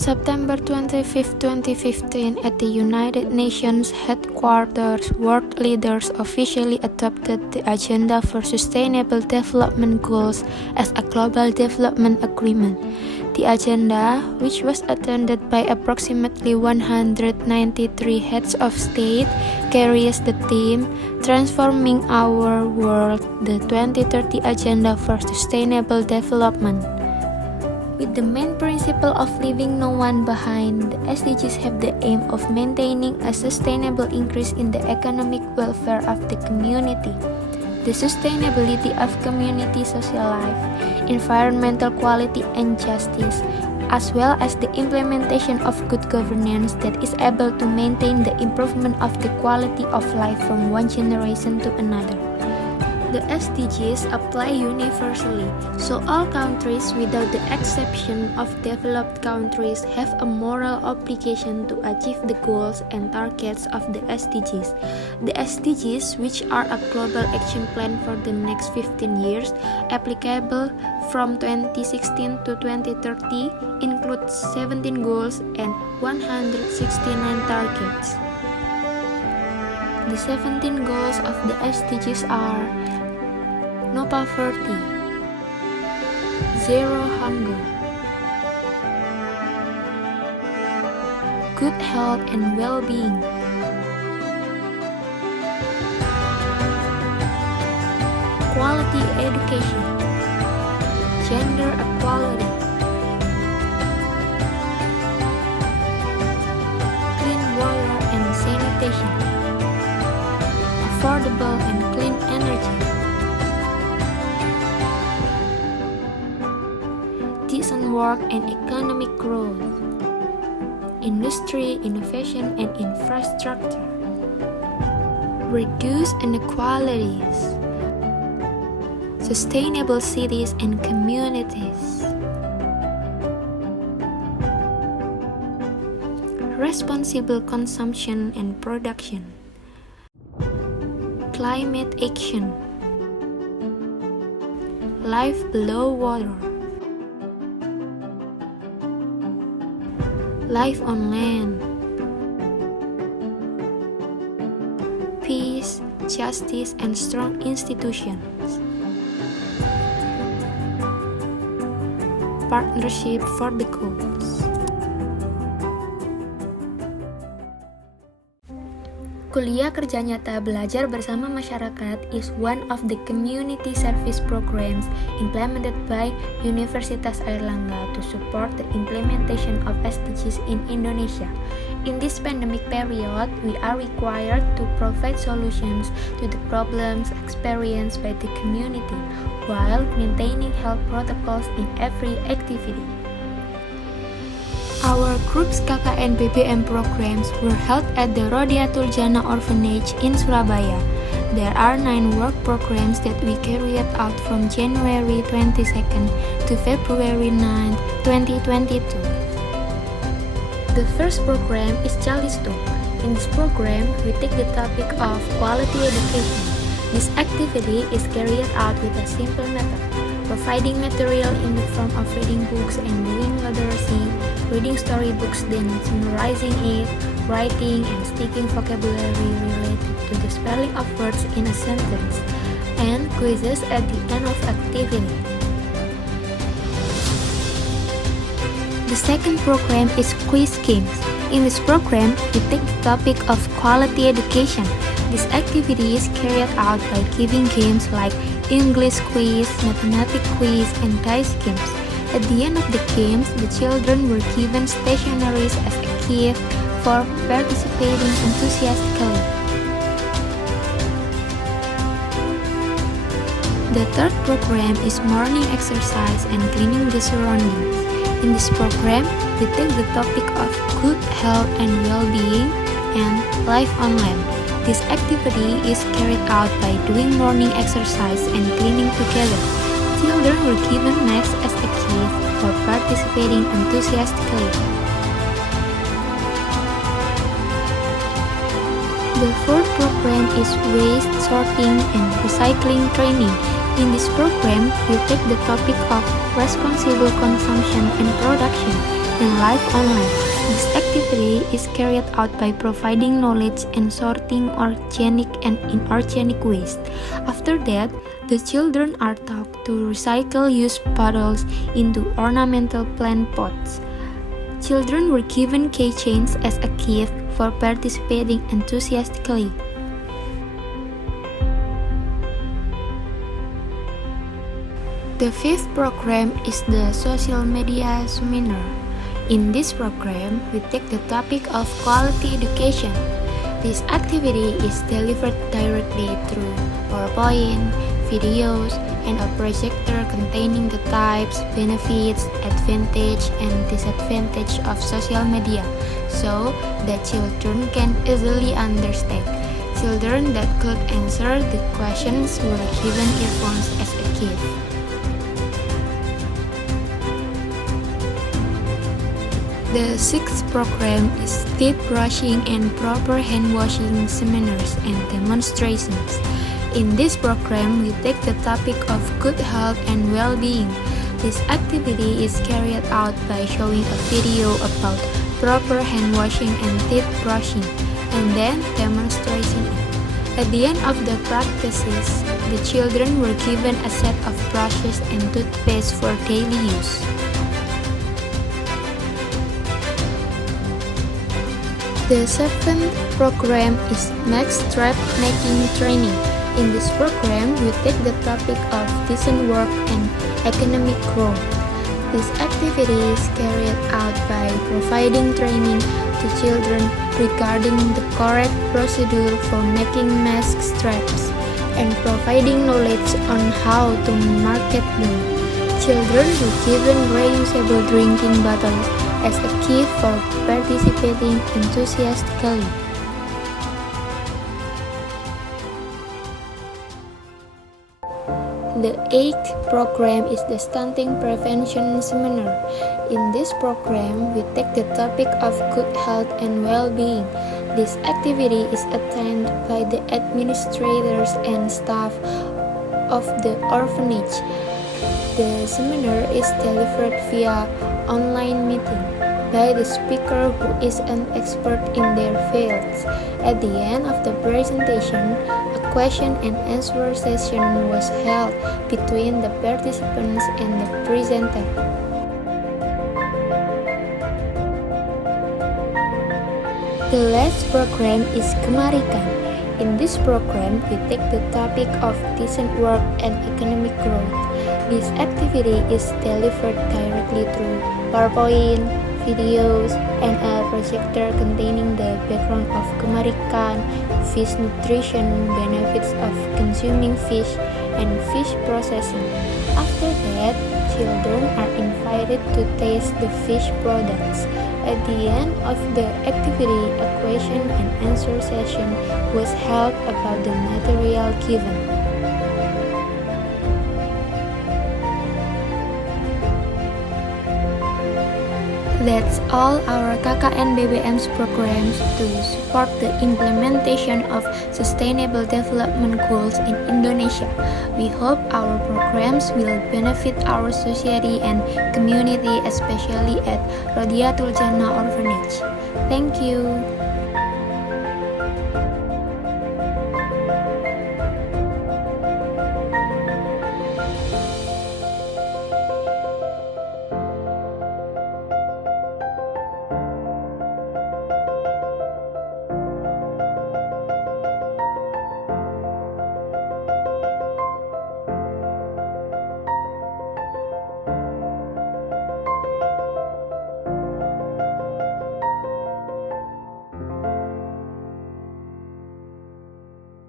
September 25, 2015, at the United Nations headquarters, world leaders officially adopted the Agenda for Sustainable Development Goals as a global development agreement. The agenda, which was attended by approximately 193 heads of state, carries the theme Transforming Our World, the 2030 Agenda for Sustainable Development. With the main principle of leaving no one behind, the SDGs have the aim of maintaining a sustainable increase in the economic welfare of the community, the sustainability of community social life, environmental quality and justice, as well as the implementation of good governance that is able to maintain the improvement of the quality of life from one generation to another. The SDGs apply universally, so all countries without the exception of developed countries have a moral obligation to achieve the goals and targets of the SDGs. The SDGs, which are a global action plan for the next 15 years, applicable from 2016 to 2030, include 17 goals and 169 targets. The 17 goals of the SDGs are: no poverty, zero hunger, good health and well-being, quality education, gender equality, clean water and sanitation, affordable and clean energy, decent work and economic growth, industry, innovation and infrastructure, reduce inequalities, sustainable cities and communities, responsible consumption and production, climate action, life below water, life on land, peace, justice, and strong institutions, partnership for the goals. Kuliah Kerja Nyata Belajar Bersama Masyarakat is one of the community service programs implemented by Universitas Airlangga to support the implementation of SDGs in Indonesia. In this pandemic period, we are required to provide solutions to the problems experienced by the community while maintaining health protocols in every activity. Our group's KKN BBM programs were held at the Rodiatul Jannah Orphanage in Surabaya. There are 9 work programs that we carried out from January 22nd to February 9, 2022. The first program is Calistung. In this program, we take the topic of quality education. This activity is carried out with a simple method, providing material in the form of reading books and doing literacy, reading storybooks, then summarizing it, writing and speaking vocabulary related to the spelling of words in a sentence, and quizzes at the end of activity. The second program is Quiz Games. In this program, we take the topic of quality education. This activity is carried out by giving games like English quiz, mathematics quiz, and dice games. At the end of the games, the children were given stationeries as a gift for participating enthusiastically. The third program is morning exercise and cleaning the surroundings. In this program, we take the topic of good health and well-being and life on land. This activity is carried out by doing morning exercise and cleaning together. Children were given snacks as a gift for participating enthusiastically. The fourth program is waste sorting and recycling training. In this program, we take the topic of responsible consumption and production in life online. This activity is carried out by providing knowledge and sorting organic and inorganic waste. After that, the children are taught to recycle used bottles into ornamental plant pots. Children were given keychains as a gift for participating enthusiastically. The fifth program is the social media seminar. In this program, we take the topic of quality education. This activity is delivered directly through PowerPoint, videos, and a projector containing the types, benefits, advantage, and disadvantage of social media, so that children can easily understand. Children that could answer the questions were given earphones as a gift. The sixth program is teeth brushing and proper hand washing seminars and demonstrations. In this program, we take the topic of good health and well-being. This activity is carried out by showing a video about proper hand washing and teeth brushing, and then demonstrating it. At the end of the practices, the children were given a set of brushes and toothpaste for daily use. The seventh program is Max Strap Making Training. In this program, we take the topic of decent work and economic growth. This activity is carried out by providing training to children regarding the correct procedure for making mask straps and providing knowledge on how to market them. Children were given reusable drinking bottles as a gift for participating enthusiastically. The eighth program is the stunting prevention seminar. In this program, we take the topic of good health and well-being. This activity is attended by the administrators and staff of the orphanage. The seminar is delivered via online meeting by the speaker who is an expert in their fields. At the end of the presentation, a question and answer session was held between the participants and the presenter. The last program is Kemarikan. In this program, we take the topic of decent work and economic growth. This activity is delivered directly through PowerPoint, videos, and a projector containing the background of Kemarikan, fish nutrition, benefits of consuming fish, and fish processing. After that, children are invited to taste the fish products. At the end of the activity, a question and answer session was held about the material given. That's all our KKN BBM's programs to support the implementation of Sustainable Development Goals in Indonesia. We hope our programs will benefit our society and community, especially at Rodiatul Jannah Orphanage. Thank you.